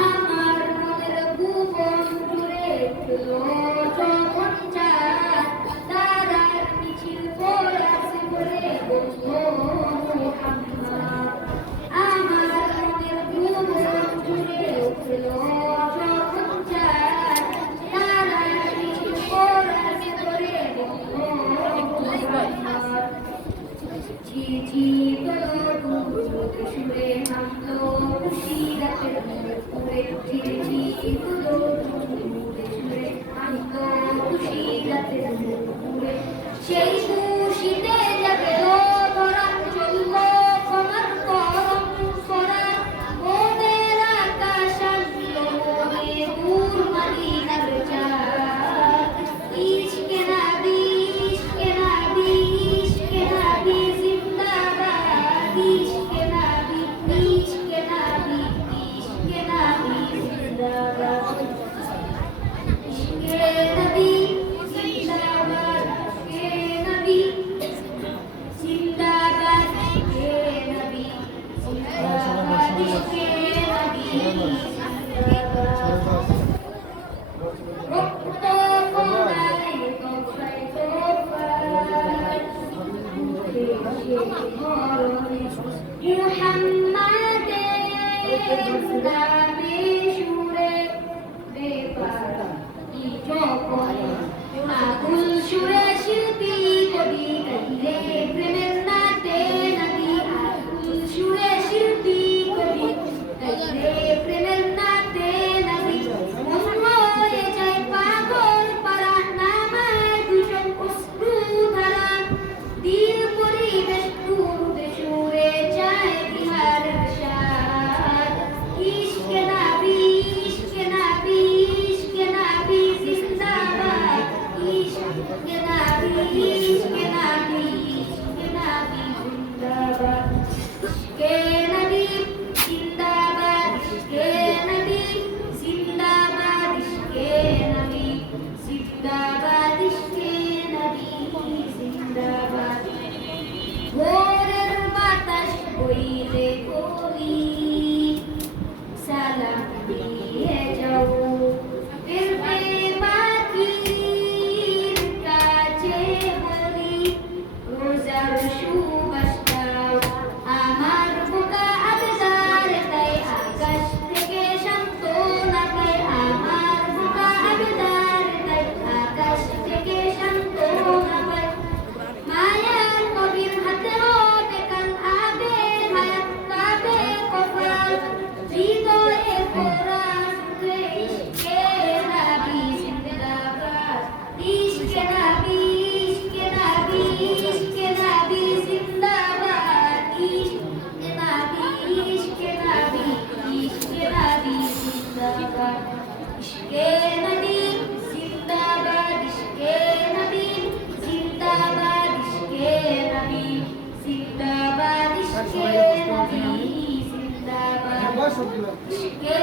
আমার মনের ভুবন জুড়ে উঠলো যখন চাঁদ, তারার মিছিল পড়াছে বলে বললো মুহাম্মদ। আমার মনের ভুবন জুড়ে উঠলো যখন চাঁদ, তারার মিছিল পড়াছে বলে বললো মুহাম্মদ। ঝিঝি বলো সুরে নামলো খুশি রাতের পুরে, ঝিঝি বলো সুরে নামলো খুশি রাতের পুরে। সেই খুশিতে জাগলো ধরা, চললো কমার করম করা, মনের আকাশ আনলো মনে দূর মদিনার চাঁদ। ইশকে নবী ইশকে নবী ইশকে নবী জিন্দাবাদ, ইশকে নবী ইশকে নবী ইশকে নবী জিন্দাবাদ, ইশকে নবী জিন্দাবাদ, ইশকে নবী জিন্দাবাদ, ইশকে নবী জিন্দাবাদ, ইশকে নবী জিন্দাবাদ। রক্ত কণায় কফায় তোফায়, মুহাম্মাদের নামে সুরে বেপারা কি যখন আকুল সুরে শিল্পী কবি গাইলে প্রেমের নাতে নবী, আকুল সুরে শিল্পী কবি গাইলে প্রেমের নাতে নবী। মন হয়ে যায় পাগল পারা, নামায় দুজন অশ্রু ধারা, দিল পরিবেশ পূর্বে সুরে চায় বিহারের স্বাদ। ইশকে নবী ইশকে নবী ইশকে নবী জিন্দাবাদ, ইশকে নবী ইশকে নবী ইশকে নবী জিন্দাবাদ, ইশকে নবী জিন্দাবাদ, ইশকে নবী জিন্দাবাদ, ইশকে নবী জিন্দাবাদ, ইশকে নবী জিন্দাবাদ। ভোরের বাতাস বইলে বলি সালাম দিয়ে যাও, ফিরবে পাখির কাছে বলি রোজার সুবাস দাও। আমার বোকা আবদার তাই আকাশ থেকে সান্ত্বনা পায়, আমার বোকা আবদার তাই আকাশ থেকে সান্ত্বনা পায়। মায়ার নবীর হাতে হবে কাল আবে হায়াত পাবে কপাল, হৃদয়ে কোরআন রে ইশকে নবী জিন্দাবাদ, ইশকে নবী ইশকে নবী ইশকে নবী জিন্দাবাদ, ইশকে নবী ইশকে নবী ইশকে নবী জিন্দাবাদ, ইশকে নবী জিন্দাবাদ, ইশকে নবী জিন্দাবাদ, ইশকে নবী জিন্দাবাদ, ইশকে নবী জিন্দাবাদ, ইশকে